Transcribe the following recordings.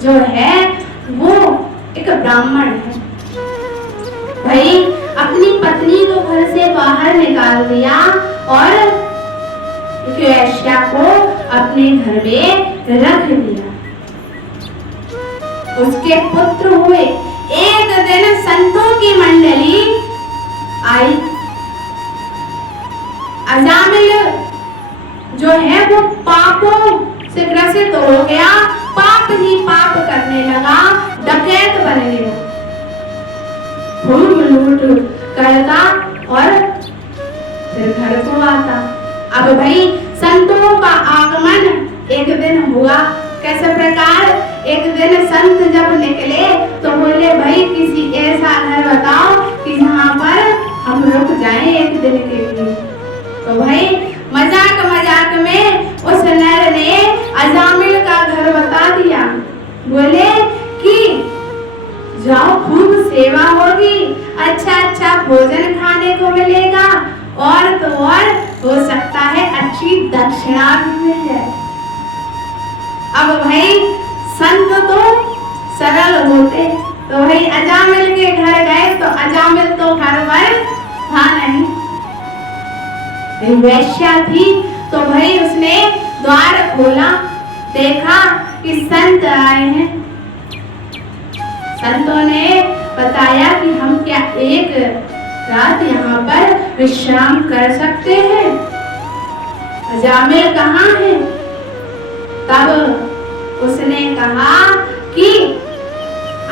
जो है वो एक ब्राह्मण है। भाई अपनी पत्नी को घर से बाहर निकाल दिया और एक वेश्या को अपने घर में रख दिया। उसके पुत्र हुए। एक दिन संतों की मंडली आई। अजामिल जो है वो पापों से ग्रसित हो गया, पाप ही पाप करने लगा, डकैत बन गया, खूब लूट करता और फिर घर को आता। अब भाई संतों का आगमन एक दिन हुआ। कैसे प्रकार? एक दिन संत जब निकले तो बोले भाई किसी ऐसा घर बताओ कि जहाँ पर हम रुक जाएं एक दिन के लिए। तो भाई मजाक मजाक में उस नर ने अजामिल का घर बता दिया। बोले कि जाओ, खूब सेवा होगी, अच्छा अच्छा भोजन खाने को मिलेगा और तो और हो सकता है अच्छी दक्षिणा भी मिल जाए। अब भाई संत तो सरल होते, तो भाई अजामिल के घर गए तो अजामिल तो घर पर था नहीं। वेश्या थी तो भाई उसने द्वार खोला, देखा कि संत आए हैं। संतों ने बताया कि हम क्या एक रात यहाँ पर विश्राम कर सकते हैं? अजामिल कहाँ है? तब उसने कहा कि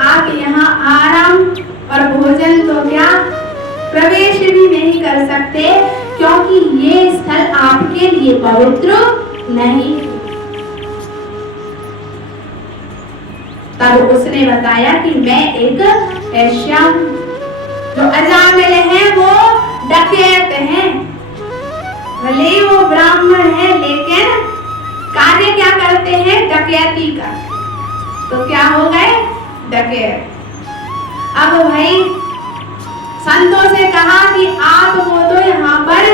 आप यहाँ आराम और भोजन तो क्या प्रवेश भी नहीं कर सकते, क्योंकि ये स्थल आपके लिए पवित्र नहीं। तब उसने बताया कि मैं एक वेश्या हूँ। जो अजामिल है वो डकैत है, भले ही वो ब्राह्मण है लेकिन कार्य क्या करते हैं? डकैती का। तो क्या हो गए? डकैत। अब भाई संतों से कहा कि आपको तो यहाँ पर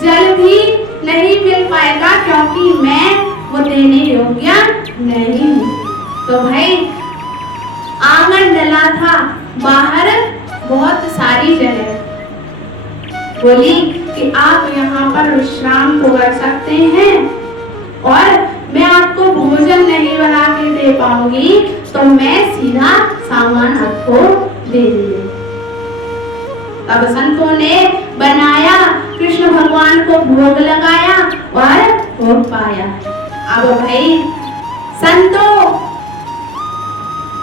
जल भी नहीं मिल पाएगा, क्योंकि मैं वो देने योग्य नहीं हूँ। तो भाई आंगन डला था, बाहर बहुत सारी जगह। बोली कि आप यहाँ पर विश्राम तो कर सकते हैं और मैं आपको भोजन नहीं बना के दे पाऊंगी, तो मैं सीधा सामान आपको दे दूंगी। तब संतों ने बनाया, कृष्ण भगवान को भोग लगाया और भोग पाया। अब भाई संतों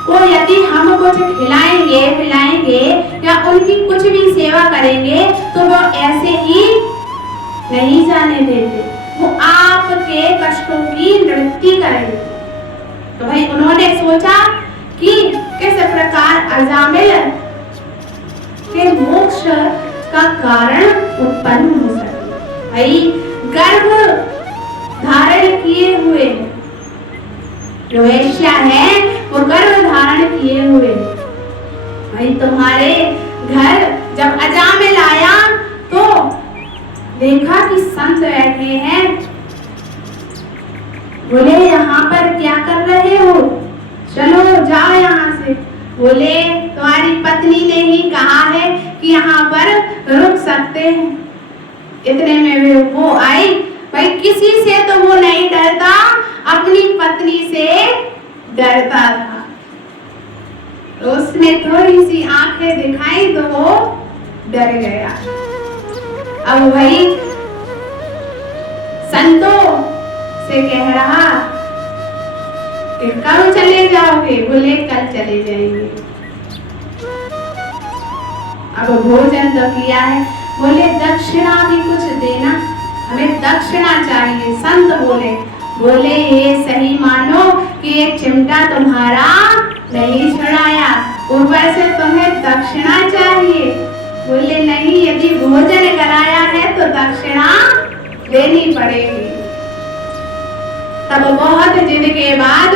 को यदि हम कुछ खिलाएंगे पिलाएंगे या उनकी कुछ भी सेवा करेंगे तो वो ऐसे ही नहीं जाने देते, वो आपके कष्टों की निवृत्ति करेंगे। तो भाई उन्होंने सोचा कि किस प्रकार अजामिल के मोक्ष का कारण उत्पन्न हो सके। भाई गर्भ धारण किए हुए जो वेश्या है वो गर्भ धारण किए हुए। भाई तुम्हारे घर जब अजामिल आया तो देखा कि संत बैठे हैं। बोले यहाँ पर क्या कर रहे हो? चलो जाओ यहाँ से। बोले तुम्हारी पत्नी ने ही कहा है कि यहाँ पर रुक सकते हैं। इतने में वो आई। भाई किसी से तो वो नहीं डरता, अपनी पत्नी से डरता था। तो उसने थोड़ी सी आंखें दिखाई तो वो डर गया। अब वही संतों से कह रहा कि कब चले जाओगे? बोले कल चले जाएंगे। अब भोजन तो किया है, बोले दक्षिणा भी कुछ देना, हमें दक्षिणा चाहिए। संत बोले ये सही मानो कि एक चिमटा तुम्हारा नहीं छुड़ाया, ऊपर से तुम्हें दक्षिणा चाहिए। बोले नहीं, यदि भोजन कराया है तो दक्षिणा देनी पड़ेगी। तब बहुत जिद के बाद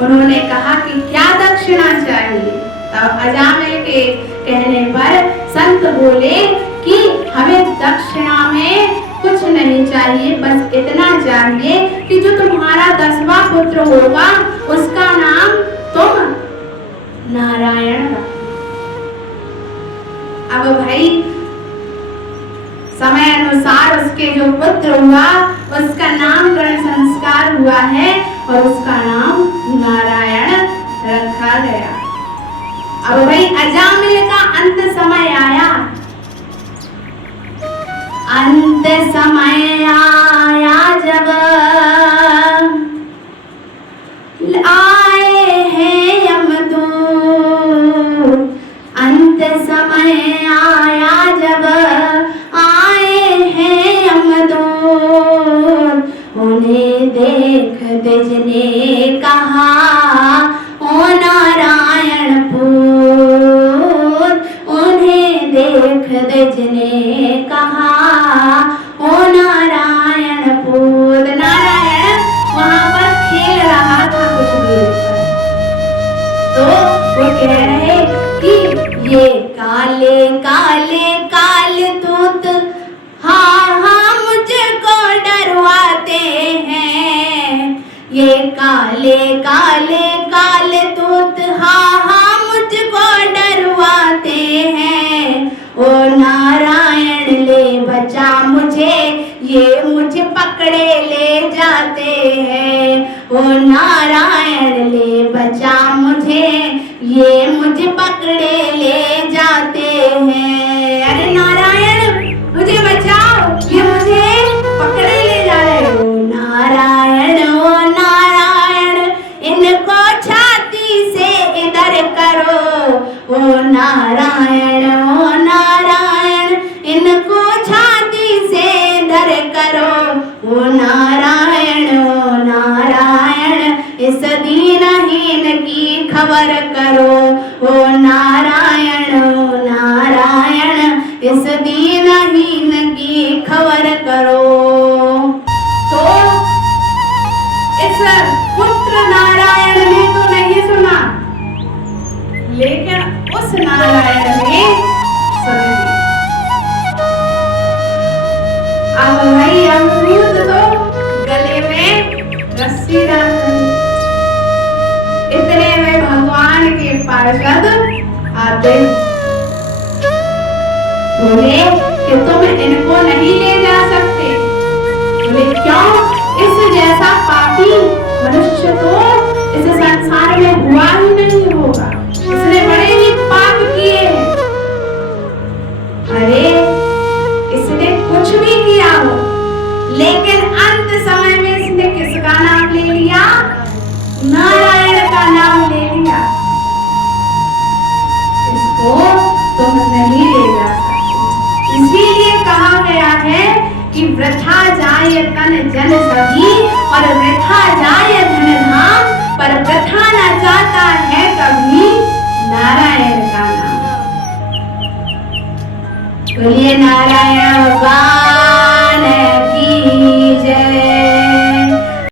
उन्होंने कहा कि क्या दक्षिणा चाहिए? तब अजामिल के कहने पर संत बोले कि हमें दक्षिणा में कुछ नहीं चाहिए, बस इतना चाहिए कि जो तुम्हारा 10वां पुत्र होगा उसका नाम तुम नारायण रखो। अब भाई समय अनुसार उसके जो पुत्र हुआ उसका नामकरण संस्कार हुआ है और उसका नाम नारायण रखा गया। अब भाई अजामिल का अंत समय आया। अंत समय आया जब आए हैं यमदूत। अंत समय आया जब आए हैं यमदूत। उन्हें देख जिसने कहा ओ नारायण पूत। उन्हें देख जिसने कहा ओ नारायण पूत। नारायण वहां पर खेल रहा था कुछ दूर पर, तो वो कह रहे कि ये काले काले काल दूत हाँ हाँ मुझको डरवाते हैं। ये काले काले काल दूत हाँ हाँ मुझको डरवाते हैं। ओ नारायण ले बचा मुझे, ये मुझे पकड़े ले जाते हैं। ओ नारायण ले बचा मुझे, ये मुझे पकड़े ले जाते हैं। अरे नारायण मुझे बचाओ, ये मुझे पकड़े ले जा रहे हो। ओ नारायण इनको छाती से इधर करो। ओ नारायण इनको छाती से इधर करो। ओ नारायण इस दीनहीन की खबर करो। ओ नारायण इस दीनहीन की खबर करो। तो इस पुत्र नारायण ने तो नहीं सुना, लेकिन उस नारायण ने सुन लिया। अब भाई अमरूद तो गले में रस्सी डाल दी। इतने में भगवान के पार्षद आते, बोले कि तुम इनको नहीं ले जा सकते। बोले क्यों? इस जैसा पापी मनुष्य तो इस संसार में हुआ ही नहीं होगा, इसने बड़े ही पाप किए हैं। अरे इसने कुछ भी किया हो, लेकिन अंत समय में इसने किसका नाम ले लिया? नारायण का नाम ले लिया। इसको तुम नहीं ले जा सकते। इसीलिए कहा गया है कि वृथा जाय तन जन सभी और वृथा जाय धन धाम, पर वृथा न जाता है कभी नारायण का नाम। बोलिए नारायण भगवान की जय।